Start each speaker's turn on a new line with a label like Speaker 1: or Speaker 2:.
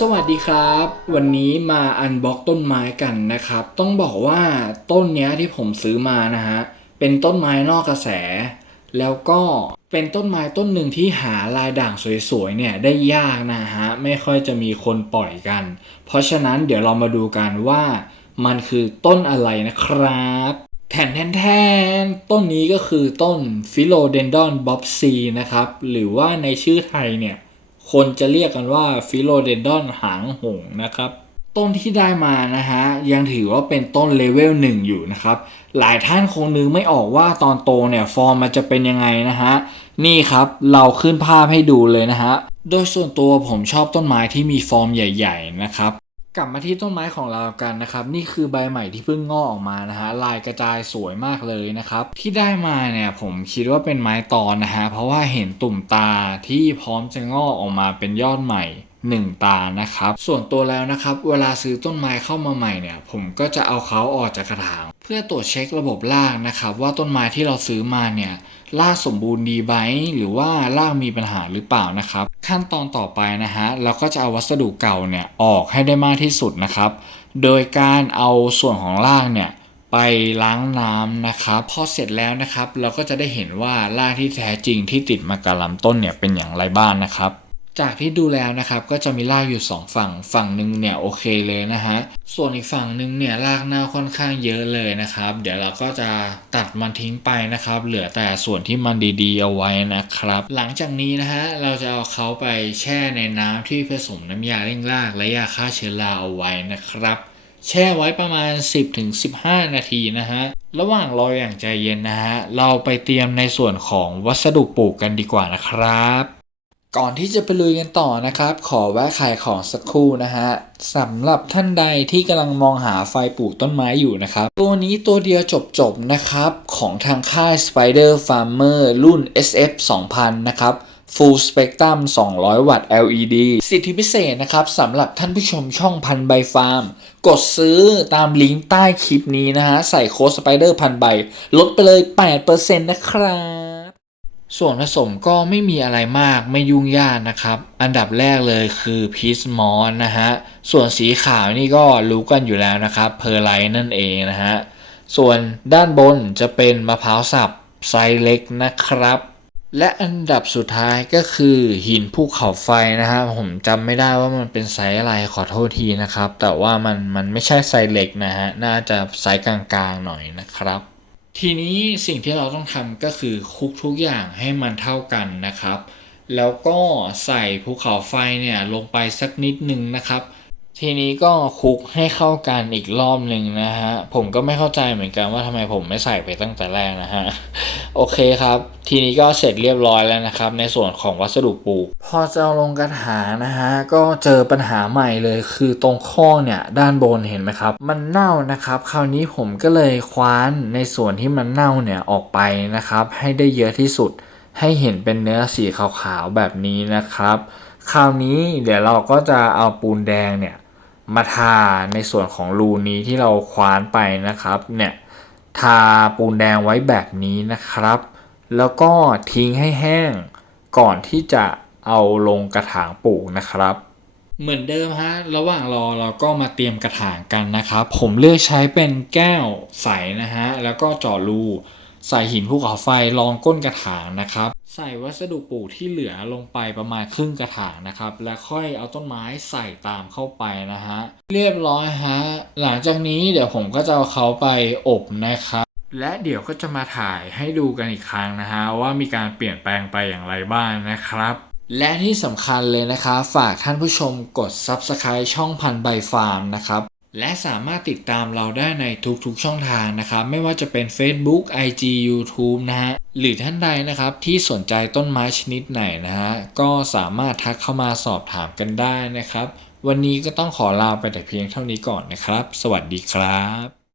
Speaker 1: สวัสดีครับ วันนี้มาอันบ็อกต้นไม้กันนะครับ ต้องบอกว่าต้นนี้ที่ผมซื้อมานะฮะเป็นต้นไม้นอกกระแส แล้วก็เป็นต้นไม้ต้นหนึ่งที่หาลายด่างสวยๆเนี่ยได้ยากนะฮะไม่ค่อยจะมีคนปล่อยกัน เพราะฉะนั้นเดี๋ยวเรามาดูกันว่ามันคือต้นอะไรนะครับแทนแทนแทนต้นนี้ก็คือต้นฟิโลเดนดอนบ๊อบซีนะครับหรือว่าในชื่อไทยเนี่ย คนจะเรียกกันว่าฟิโลเดนดอนหางหงนะครับ ต้นที่ได้มานะฮะยังถือว่าเป็นต้นเลเวลหนึ่งอยู่นะครับ หลายท่านคงนึกไม่ออกว่าตอนโตเนี่ยฟอร์มมันจะเป็นยังไงนะฮะนี่ครับเราขึ้นภาพให้ดูเลยนะฮะโดยส่วนตัวผมชอบต้นไม้ที่มีฟอร์มใหญ่ ๆ นะครับ กลับมาที่ต้นไม้ของเรากันนะครับ นี่คือใบใหม่ที่เพิ่งงอกออกมานะฮะลายกระจายสวยมากเลยนะครับ ที่ได้มาเนี่ยผมคิดว่าเป็นไม้ตอนนะฮะเพราะว่าเห็นตุ่มตาที่พร้อมจะงอกออกมาเป็นยอดใหม่ 1 ตานะครับ ส่วนตัวแล้วนะครับ เวลาซื้อต้นไม้เข้ามาใหม่เนี่ยผมก็จะเอาเขาออกจากกระถาง เพื่อตรวจเช็คระบบรากนะครับ ว่าต้นไม้ที่เราซื้อมาเนี่ยรากสมบูรณ์ดีไหมหรือว่ารากมีปัญหาหรือเปล่านะครับ ขั้นตอนต่อไปนะฮะเราก็จะเอาวัสดุเก่าเนี่ยออกให้ได้มากที่สุดนะครับ โดยการเอาส่วนของรากเนี่ยไปล้างน้ำนะครับพอเสร็จแล้วนะครับ เราก็จะได้เห็นว่ารากที่แท้จริงที่ติดมากับลำต้นเนี่ยเป็นอย่างไรบ้างนะครับ จากที่ดูแล้วนะครับก็จะมีรากอยู่ 2 ฝั่งฝั่งหนึ่งเนี่ยโอเคเลยนะฮะส่วนอีกฝั่งหนึ่งเนี่ยรากเน่าค่อนข้างเยอะเลยนะครับ เดี๋ยวเราก็จะตัดมันทิ้งไปนะครับ เหลือแต่ส่วนที่มันดีๆเอาไว้นะครับ หลังจากนี้นะฮะเราจะเอาเขาไปแช่ในน้ำที่ผสมน้ำยาเร่งรากและยาฆ่าเชื้อราเอาไว้นะครับแช่ไว้ประมาณ 10-15 นาทีนะฮะ ระหว่างรออย่างใจเย็นนะฮะ เราไปเตรียมในส่วนของวัสดุปลูกกันดีกว่านะครับ ก่อนที่จะไปลุยกันต่อนะครับ ขอแวะขายของสักครู่นะฮะสำหรับท่านใดที่กำลังมองหาไฟปลูกต้นไม้อยู่นะครับ ตัวนี้ตัวเดียวจบๆนะครับ ของทางค่าย Spider Farmer รุ่น SF 2000 นะครับ Full Spectrum 200 วัตต์ LED สิทธิพิเศษนะครับสำหรับท่านผู้ชมช่องพันใบฟาร์ม กดซื้อตามลิงก์ใต้คลิปนี้นะฮะ ใส่โค้ด Spider พันใบ ลดไปเลย 8%นะครับ ส่วนผสมก็ไม่มีอะไรมากไม่ยุ่งยากนะครับ อันดับแรกเลยคือพีชมอนนะฮะ ส่วนสีขาวนี่ก็รู้กันอยู่แล้วนะครับเพอร์ไลท์นั่นเองนะฮะ ส่วนด้านบนจะเป็นมะพร้าวสับไซส์เล็กนะครับ และอันดับสุดท้ายก็คือหินภูเขาไฟนะฮะผมจำไม่ได้ว่ามันเป็นไซส์อะไรขอโทษทีนะครับ แต่ว่ามันมันไม่ใช่ไซส์เล็กนะฮะ น่าจะไซส์กลางๆหน่อยนะครับ ทีนี้สิ่งที่เราต้องทำก็คือคุกทุกอย่างให้มันเท่ากันนะครับ แล้วก็ใส่ภูเขาไฟเนี่ยลงไปสักนิดนึงนะครับ ทีนี้ก็คุกให้เข้ากันอีกรอบหนึ่งนะฮะ ผมก็ไม่เข้าใจเหมือนกันว่าทำไมผมไม่ใส่ไปตั้งแต่แรกนะฮะ โอเคครับ ทีนี้ก็เสร็จเรียบร้อยแล้วนะครับ ในส่วนของวัสดุปลูก พอจะเอาลงกระถางนะฮะ ก็เจอปัญหาใหม่เลยคือตรงข้อเนี่ย ด้านบนเห็นไหมครับ มันเน่านะครับ คราวนี้ผมก็เลยคว้านในส่วนที่มันเน่าเนี่ยออกไปนะครับ ให้ได้เยอะที่สุด ให้เห็นเป็นเนื้อสีขาวๆแบบนี้นะครับ คราวนี้เดี๋ยวเราก็จะเอาปูนแดงเนี่ย มาทาในส่วนของรูนี้ที่เราคว้านไปนะครับเนี่ยทาปูนแดงไว้แบบนี้นะครับ แล้วก็ทิ้งให้แห้งก่อนที่จะเอาลงกระถางปลูกนะครับ เหมือนเดิมฮะระหว่างรอเราก็มาเตรียมกระถางกันนะครับ ผมเลือกใช้เป็นแก้วใสนะฮะแล้วก็เจาะรูใส่หินภูเขาไฟรองก้นกระถางนะครับ ใส่วัสดุปลูกที่เหลือลงไปประมาณครึ่งกระถางนะครับ แล้วค่อยเอาต้นไม้ใส่ตามเข้าไปนะฮะ เรียบร้อยฮะ หลังจากนี้เดี๋ยวผมก็จะเอาเขาไปอบนะครับ และเดี๋ยวก็จะมาถ่ายให้ดูกันอีกครั้งนะฮะว่ามีการเปลี่ยนแปลงไปอย่างไรบ้างนะครับ และที่สำคัญเลยนะคะ ฝากท่านผู้ชมกด Subscribe ช่องพันใบฟาร์มนะครับ และสามารถติดตามเราได้ในทุกๆช่องทางนะครับ ไม่ว่าจะเป็น Facebook IG YouTube นะฮะ หรือท่านใดนะครับที่สนใจต้นไม้ชนิดไหนนะฮะ ก็สามารถทักเข้ามาสอบถามกันได้นะครับ วันนี้ก็ต้องขอลาไปแต่เพียงเท่านี้ก่อนนะครับ สวัสดีครับ